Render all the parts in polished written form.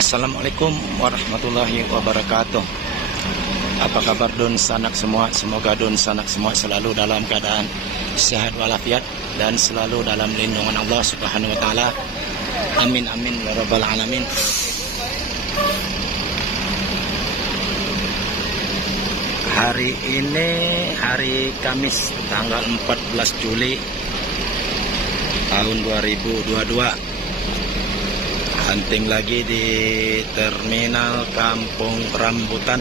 Assalamualaikum warahmatullahi wabarakatuh. Apa kabar don sanak semua? Semoga don sanak semua selalu dalam keadaan sehat walafiat dan selalu dalam lindungan Allah Subhanahu wa taala. Amin amin ya rabbal alamin. Hari ini hari Kamis tanggal 14 Juli tahun 2022. Hunting lagi di terminal Kampung Rambutan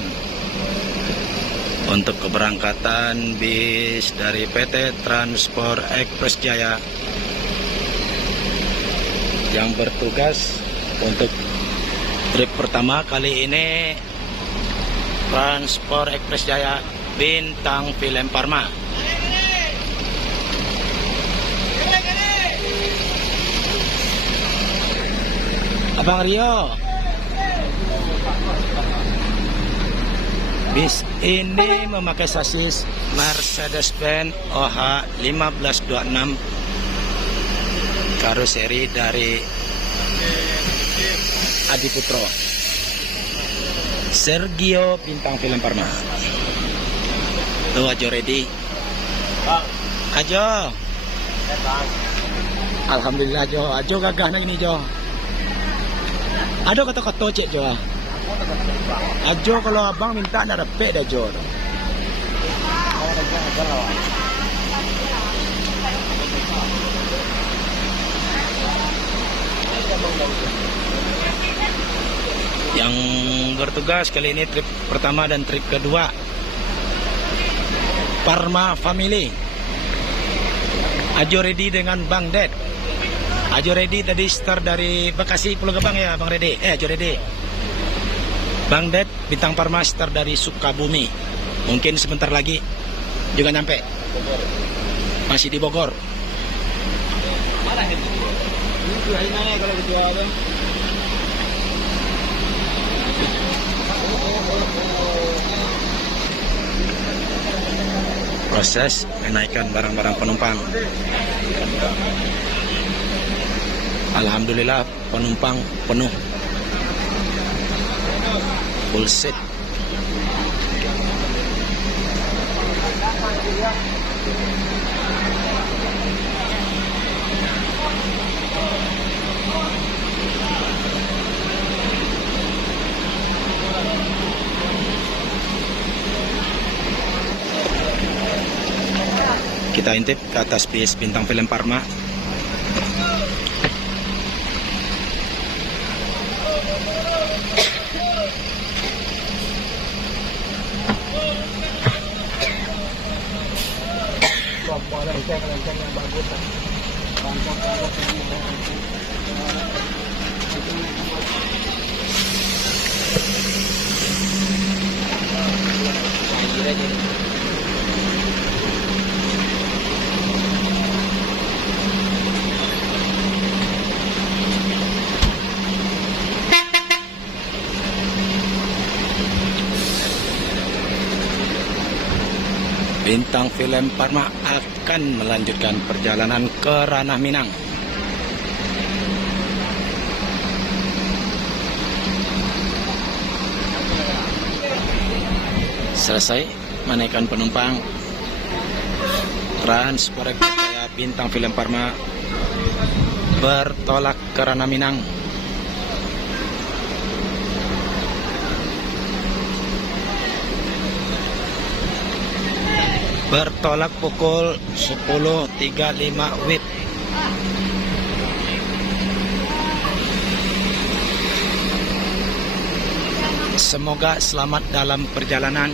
untuk keberangkatan bis dari PT Transport Express Jaya yang bertugas untuk trip pertama kali ini. Transport Express Jaya Bintang Film Parma. Abang Rio, bis ini memakai sasis Mercedes-Benz OH 1526 karoseri dari Adiputro Sergio Bintang Film Parma. Tuh Ajo ready. Ajo. Alhamdulillah Ajo gagah na ini Jo. Ada kata-kata cek Jo. Ajo kalau abang minta nak dapat dah Jo. Yang bertugas kali ini trip pertama dan trip kedua Parma Family. Ajo ready dengan Bang Ded. Ajo ready tadi start dari Bekasi Pulau Gebang ya Bang Rede. Ajo ready. Bang Ded Bintang Parma start dari Sukabumi. Mungkin sebentar lagi juga nyampe. Masih di Bogor. Proses menaikkan barang-barang penumpang. Alhamdulillah penumpang penuh, full seat. Kita intip ke atas bis Bintang Film Parma. Rancang yang bagus lah. Bintang Film Parma akan melanjutkan perjalanan ke Ranah Minang. Selesai menaikkan penumpang, Transport Express Jaya Bintang Film Parma bertolak ke Ranah Minang. Bertolak pukul 10.35 WIB. Semoga selamat dalam perjalanan,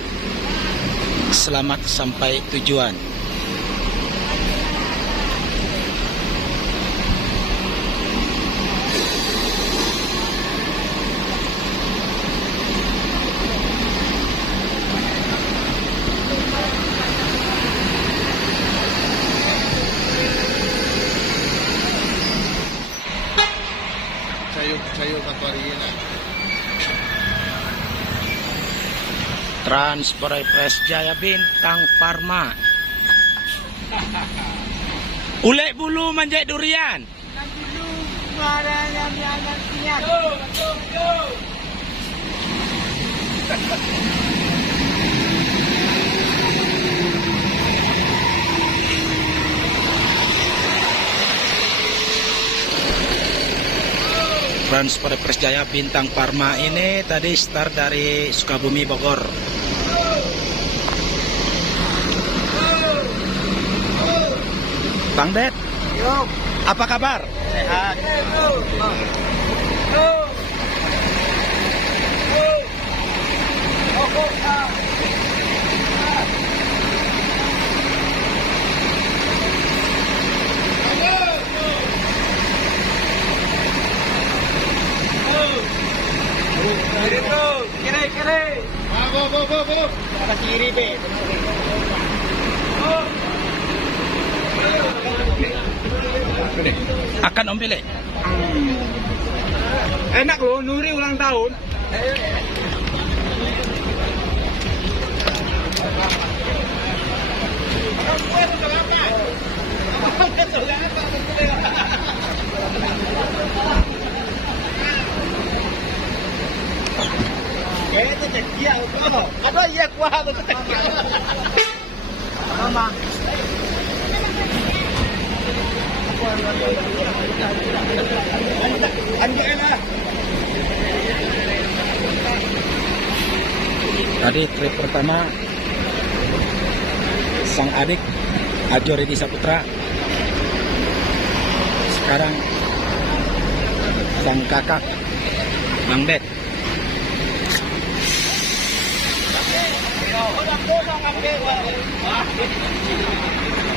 selamat sampai tujuan. Sayur katuariin. Transport Express Jaya Bintang Parma. Ulek bulu manjat durian. Barang yang Transport Persjaya Bintang Parma ini tadi start dari Sukabumi Bogor. Bang Det, apa kabar? Sehat. Kiri bro, kiri. Bo. Ke kiri be. Akan Om pilih. Enak loh, Nuri ulang tahun. Apa iya kuah atau Mama. Tadi trip pertama sang adik Ajo Redi Saputra. Sekarang sang kakak Bang Det.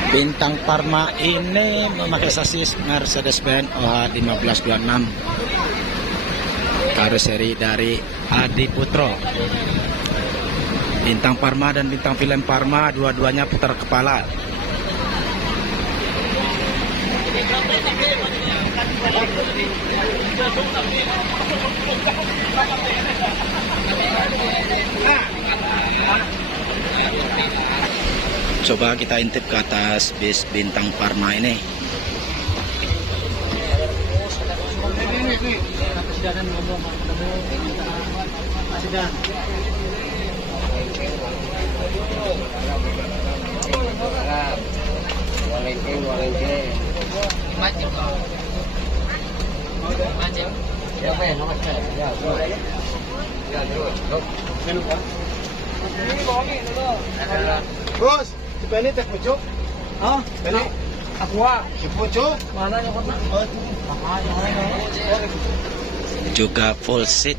Bintang Parma ini memakai sasis Mercedes-Benz OH 1526 karoseri dari Adi Putro. Bintang Parma dan Bintang Film Parma dua-duanya putar kepala. Coba kita intip ke atas bis Bintang Parma ini. Bos, ini teh pucuk. Ah, ini aqua, pucuk. Mana yang warna? Juga full seat.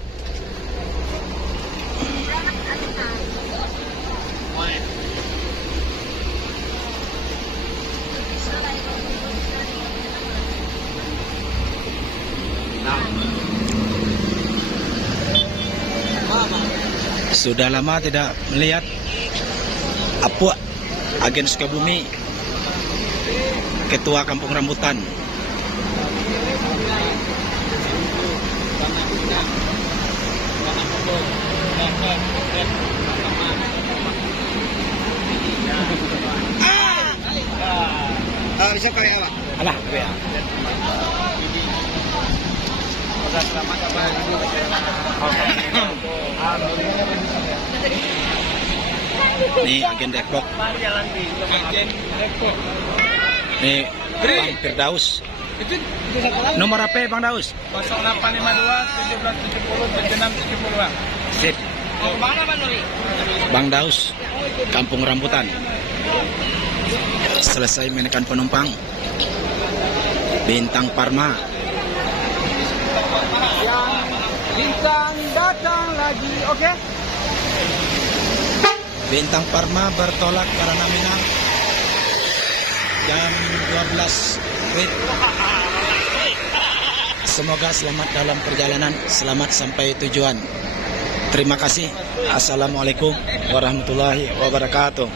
Sudah lama tidak melihat Apua, agen Sukabumi, ketua Kampung Rambutan. Bisa kayak apa? Alah, ya. Nih agen Depok. Nih Bang Firdaus. Nomor apa Bang Daus? 0852 1770 7670. Sip. Mau kemana Bang Nuri? Bang Daus, Kampung Rambutan. Selesai menekan penumpang. Bintang Parma. Yang bintang datang lagi, oke? Bintang Parma bertolak karena Minang jam 12 WIB. Semoga selamat dalam perjalanan, selamat sampai tujuan. Terima kasih. Assalamualaikum warahmatullahi wabarakatuh.